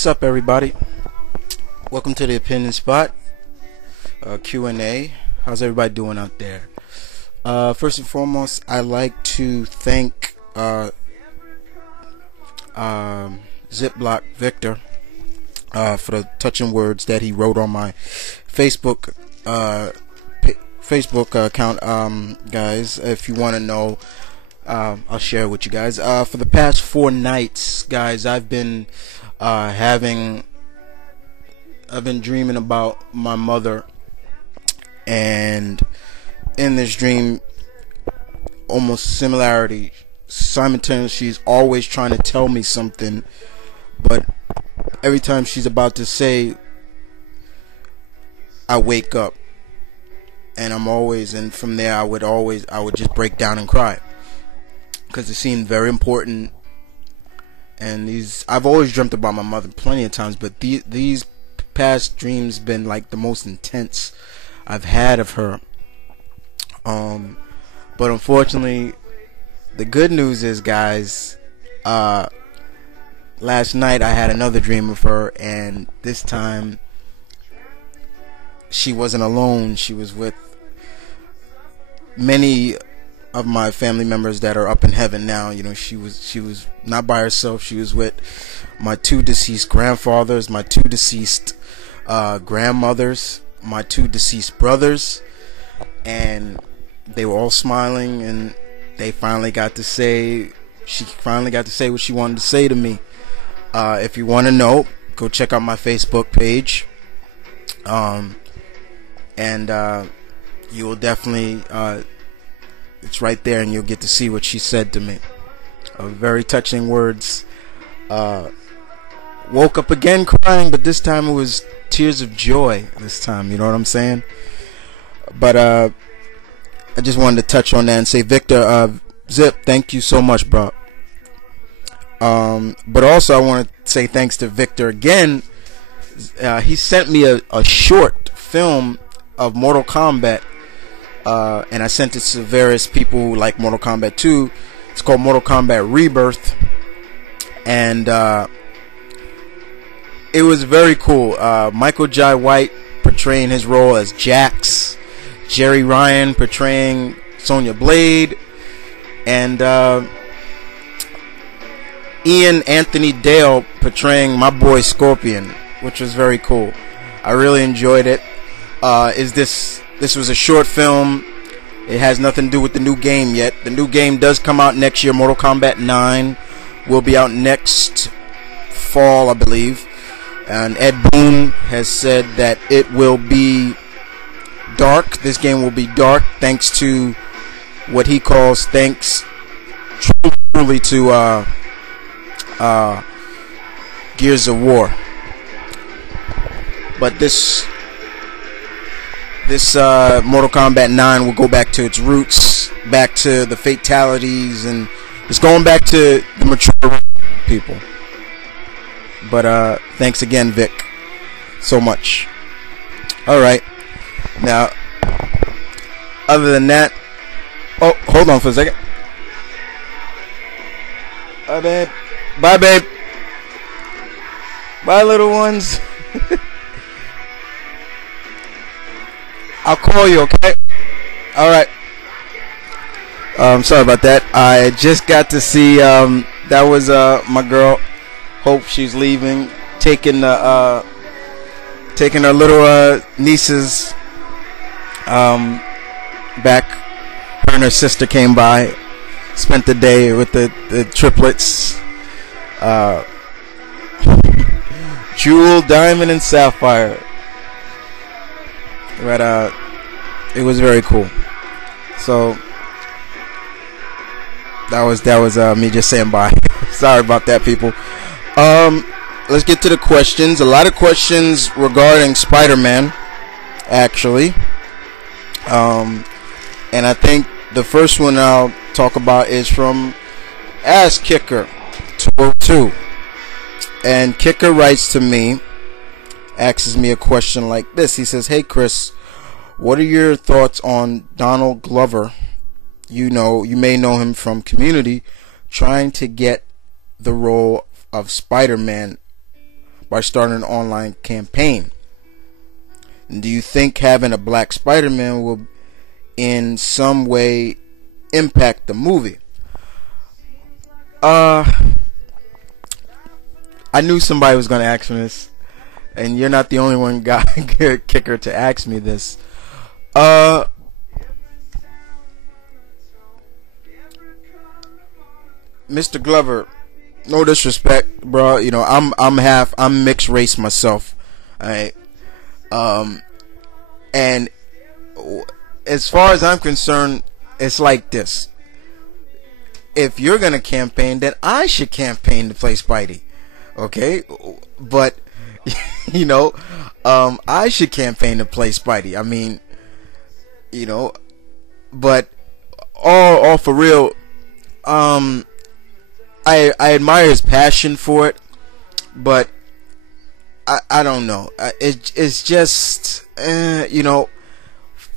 What's up, everybody? Welcome to the Opinion Spot Q&A. How's everybody doing out there? First and foremost, I'd like to thank Ziploc Victor for the touching words that he wrote on my Facebook account. Guys, if you want to know, I'll share it with you guys. For the past 4 nights, guys, I've been dreaming about my mother, and in this dream, almost simultaneously, she's always trying to tell me something, but every time she's about to say, I wake up, and from there I would just break down and cry, because it seemed very important. And I've always dreamt about my mother plenty of times, but these past dreams been like the most intense I've had of her. But unfortunately, the good news is, guys, last night I had another dream of her, and this time she wasn't alone. She was with many of my family members that are up in heaven now. You know, she was not by herself. She was with my 2 deceased grandfathers, my 2 deceased grandmothers, my 2 deceased brothers, and they were all smiling, and she finally got to say what she wanted to say to me. If you want to know, go check out my Facebook page, and you will definitely it's right there, and you'll get to see what she said to me. Very touching words. Woke up again crying, but this time it was tears of joy this time, you know what I'm saying? But I just wanted to touch on that and say, Victor, Zip, thank you so much, bro. But also I want to say thanks to Victor again. He sent me a short film of Mortal Kombat, and I sent it to various people who like Mortal Kombat 2. It's called Mortal Kombat Rebirth, and it was very cool. Michael Jai White portraying his role as Jax, Jerry Ryan portraying Sonya Blade, and Ian Anthony Dale portraying my boy Scorpion, which was very cool. I really enjoyed it. This was a short film. It has nothing to do with the new game yet. The new game does come out next year. Mortal Kombat 9 will be out next fall, I believe. And Ed Boon has said that it will be dark. This game will be dark, thanks to what he calls truly to Gears of War. But this Mortal Kombat 9 will go back to its roots, back to the fatalities, and it's going back to the mature people. But thanks again, Vic, so much. Alright, now, other than that, oh, hold on for a second. Bye, babe. Bye, babe. Bye, little ones. I'll call you, okay? Alright. Sorry about that. I just got to see, that was my girl, Hope. She's leaving, taking her little nieces back. Her and her sister came by, spent the day with the triplets, Jewel, Diamond, and Sapphire. But it was very cool. So that was me just saying bye. Sorry about that, people. Let's get to the questions. A lot of questions regarding Spider-Man, actually. And I think the first one I'll talk about is from Ass Kicker 202. And Kicker writes to me, asks me a question like this. He says, "Hey Chris, what are your thoughts on Donald Glover? You may know him from Community, trying to get the role of Spider-Man by starting an online campaign. And do you think having a black Spider-Man will in some way impact the movie? I knew somebody was going to ask me this, and you're not the only one kicker to ask me this. Mr. Glover, no disrespect, bro. You know, I'm mixed race myself. Alright. And as far as I'm concerned, it's like this. If you're gonna campaign, then I should campaign to play Spidey. Okay? But you know, I should campaign to play Spidey. I mean, you know, but all for real, I admire his passion for it, but I don't know. It's just you know,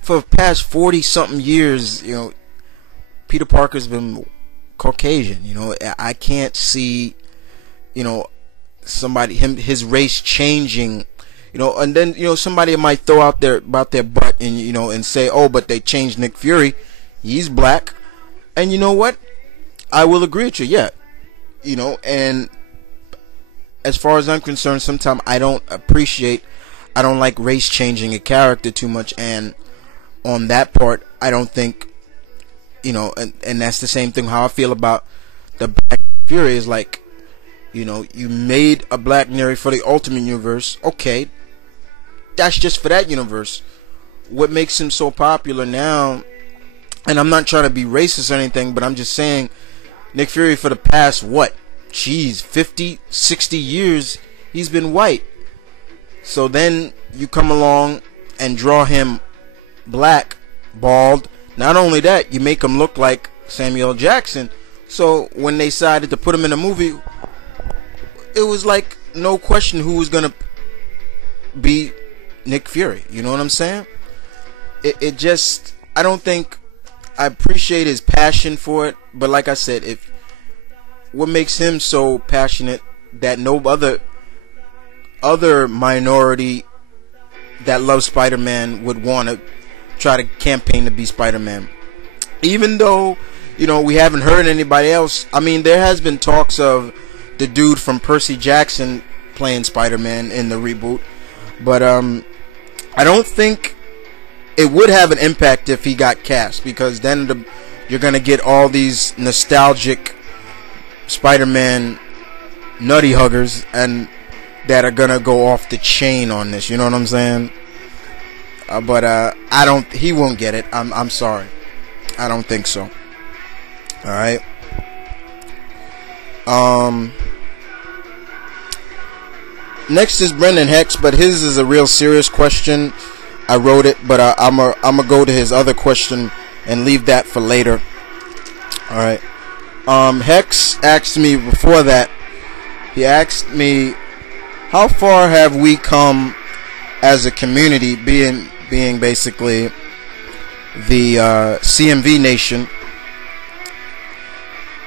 for the past 40 something years, you know, Peter Parker's been Caucasian. You know, I can't see, you know, his race changing. You know, and then, you know, somebody might throw out about their butt and, you know, and say, oh, but they changed Nick Fury, he's black. And you know what, I will agree with you. Yeah, you know, and as far as I'm concerned, sometimes I don't like race changing a character too much, and on that part I don't think, you know, and that's the same thing how I feel about the Black Fury. Is like, you know, you made a Black Fury for the Ultimate Universe, okay, that's just for that universe. What makes him so popular now, and I'm not trying to be racist or anything, but I'm just saying, Nick Fury for the past, what, 50, 60 years, he's been white. So then you come along and draw him black, bald. Not only that, you make him look like Samuel Jackson. So when they decided to put him in a movie, it was like no question who was gonna be Nick Fury. You know what I'm saying? It just, I don't think, I appreciate his passion for it, but like I said, if what makes him so passionate that no other minority that loves Spider-Man would want to try to campaign to be Spider-Man. Even though, you know, we haven't heard anybody else. I mean, there has been talks of the dude from Percy Jackson playing Spider-Man in the reboot, but I don't think it would have an impact if he got cast, because then you're gonna get all these nostalgic Spider-Man nutty huggers and that are gonna go off the chain on this. You know what I'm saying? But he won't get it. I'm sorry. I don't think so. All right. Next is Brendan Hex, but his is a real serious question. I wrote it, but I'm gonna go to his other question and leave that for later. All right. Hex asked me before that. He asked me, how far have we come as a community, being basically the CMV Nation,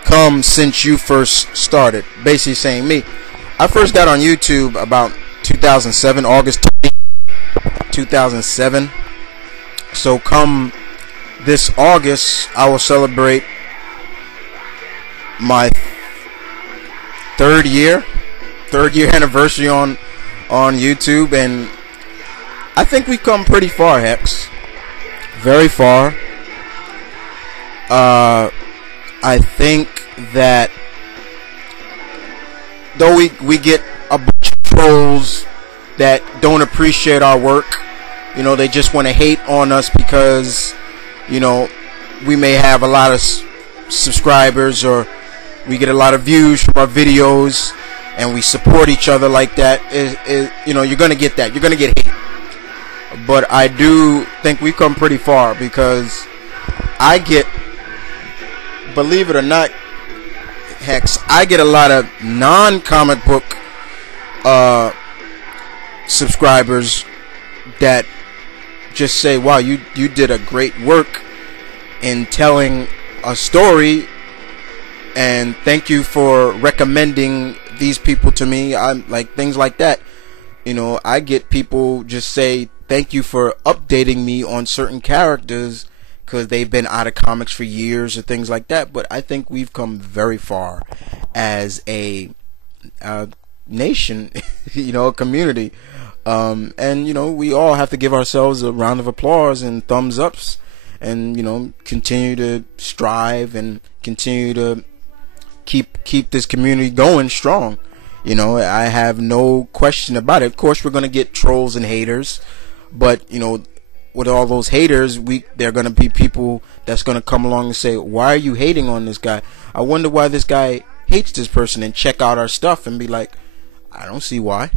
come since you first started? Basically saying me. I first got on YouTube about 2007, August 2007. So come this August, I will celebrate my third year anniversary on YouTube, and I think we've come pretty far, Hex. Very far. I think that though we get a bunch of trolls that don't appreciate our work, you know, they just want to hate on us because, you know, we may have a lot of subscribers or we get a lot of views from our videos and we support each other like that. You know, you're gonna get that. You're gonna get hate. But I do think we've come pretty far, because I get, believe it or not, Hex, I get a lot of non-comic book subscribers that just say, wow, you did a great work in telling a story, and thank you for recommending these people to me. I'm like things like that. You know, I get people just say thank you for updating me on certain characters because they've been out of comics for years or things like that. But I think we've come very far as a nation, you know, a community. And you know, we all have to give ourselves a round of applause and thumbs ups, and you know, continue to strive and continue to keep this community going strong. You know, I have no question about it. Of course, we're gonna get trolls and haters, but you know, with all those haters, they're gonna be people that's gonna come along and say, "Why are you hating on this guy? I wonder why this guy hates this person," and check out our stuff and be like, "I don't see why."